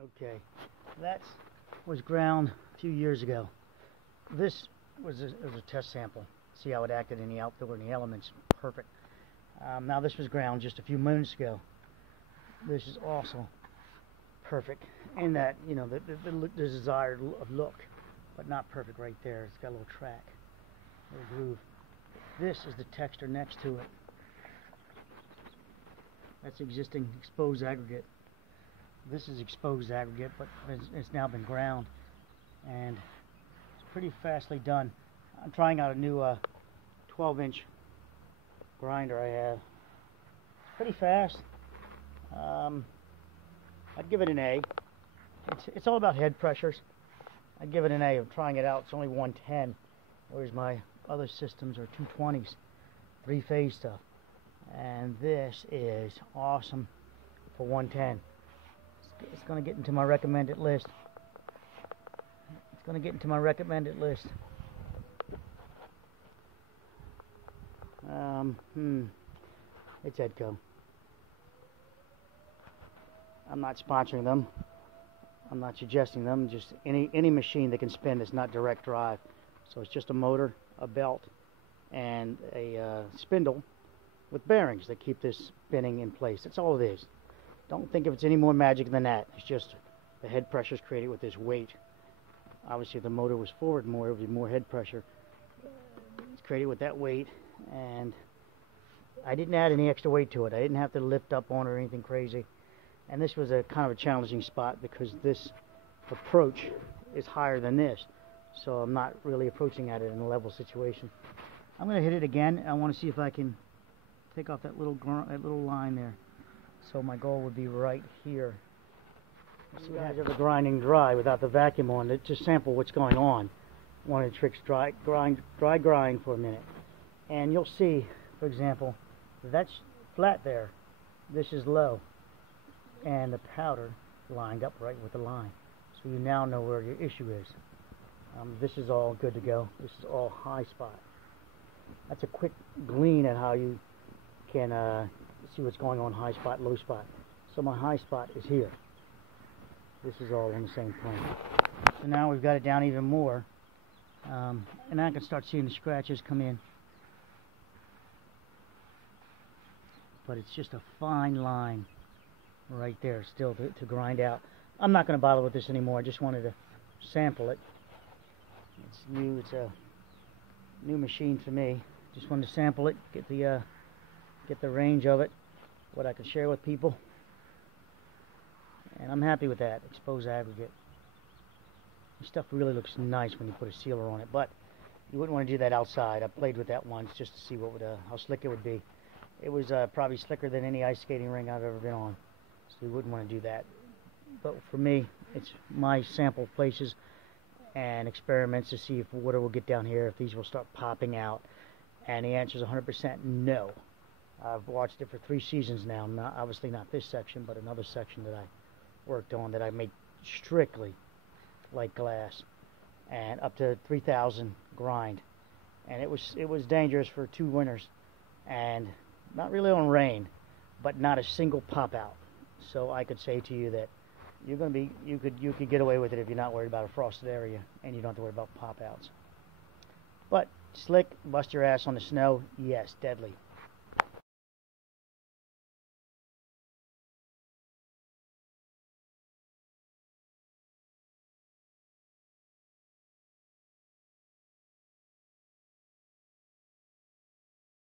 Okay, that was ground a few years ago. This was a test sample. See how it acted in the outfield and the elements. Perfect. Now this was ground just a few minutes ago. This is also perfect in that, you know, the desired look, but not perfect right there. It's got a little track, a little groove. This is the texture next to it. That's existing exposed aggregate. This is exposed aggregate, but it's now been ground, and it's pretty fastly done. I'm trying out a new 12-inch grinder I have. It's pretty fast. I'd give it an A. It's all about head pressures. I'd give it an A. I'm trying it out. It's only 110, whereas my other systems are 220s, three-phase stuff. And this is awesome for 110. It's going to get into my recommended list. It's going to get into my recommended list. It's Edco. I'm not sponsoring them. I'm not suggesting them. Just any machine that can spin that's not direct drive. So it's just a motor, a belt, and a spindle with bearings that keep this spinning in place. That's all it is. Don't think of it's any more magic than that. It's just the head pressure is created with this weight. Obviously, if the motor was forward more, it would be more head pressure. It's created with that weight, and I didn't add any extra weight to it. I didn't have to lift up on it or anything crazy. And this was a kind of a challenging spot because this approach is higher than this. So I'm not really approaching at it in a level situation. I'm going to hit it again. I want to see if I can take off that little line there. So my goal would be right here. See what happens if the grinding dry without the vacuum on. Just sample what's going on. One of the tricks, dry grind for a minute. And you'll see, for example, that's flat there. This is low. And the powder lined up right with the line. So you now know where your issue is. This is all good to go. This is all high spot. That's a quick glean at how you can see what's going on high spot, low spot. So my high spot is here. This is all on the same plane. So now we've got it down even more. And I can start seeing the scratches come in. But it's just a fine line right there still to grind out. I'm not going to bother with this anymore. I just wanted to sample it. It's new. It's a new machine for me. Just wanted to sample it, get the range of it, what I can share with people, and I'm happy with that. Exposed aggregate. This stuff really looks nice when you put a sealer on it, but you wouldn't want to do that outside. I played with that once just to see what would how slick it would be. It was probably slicker than any ice skating ring I've ever been on, so you wouldn't want to do that. But for me, it's my sample places and experiments to see if water will get down here, if these will start popping out. And the answer is 100% no. I've watched it for 3 seasons now. Obviously not this section, but another section that I worked on that I made strictly like glass, and up to 3,000 grind. And it was dangerous for 2 winters, and not really on rain, but not a single pop out. So I could say to you that you could get away with it if you're not worried about a frosted area, and you don't have to worry about pop outs. But slick, bust your ass on the snow, yes, deadly.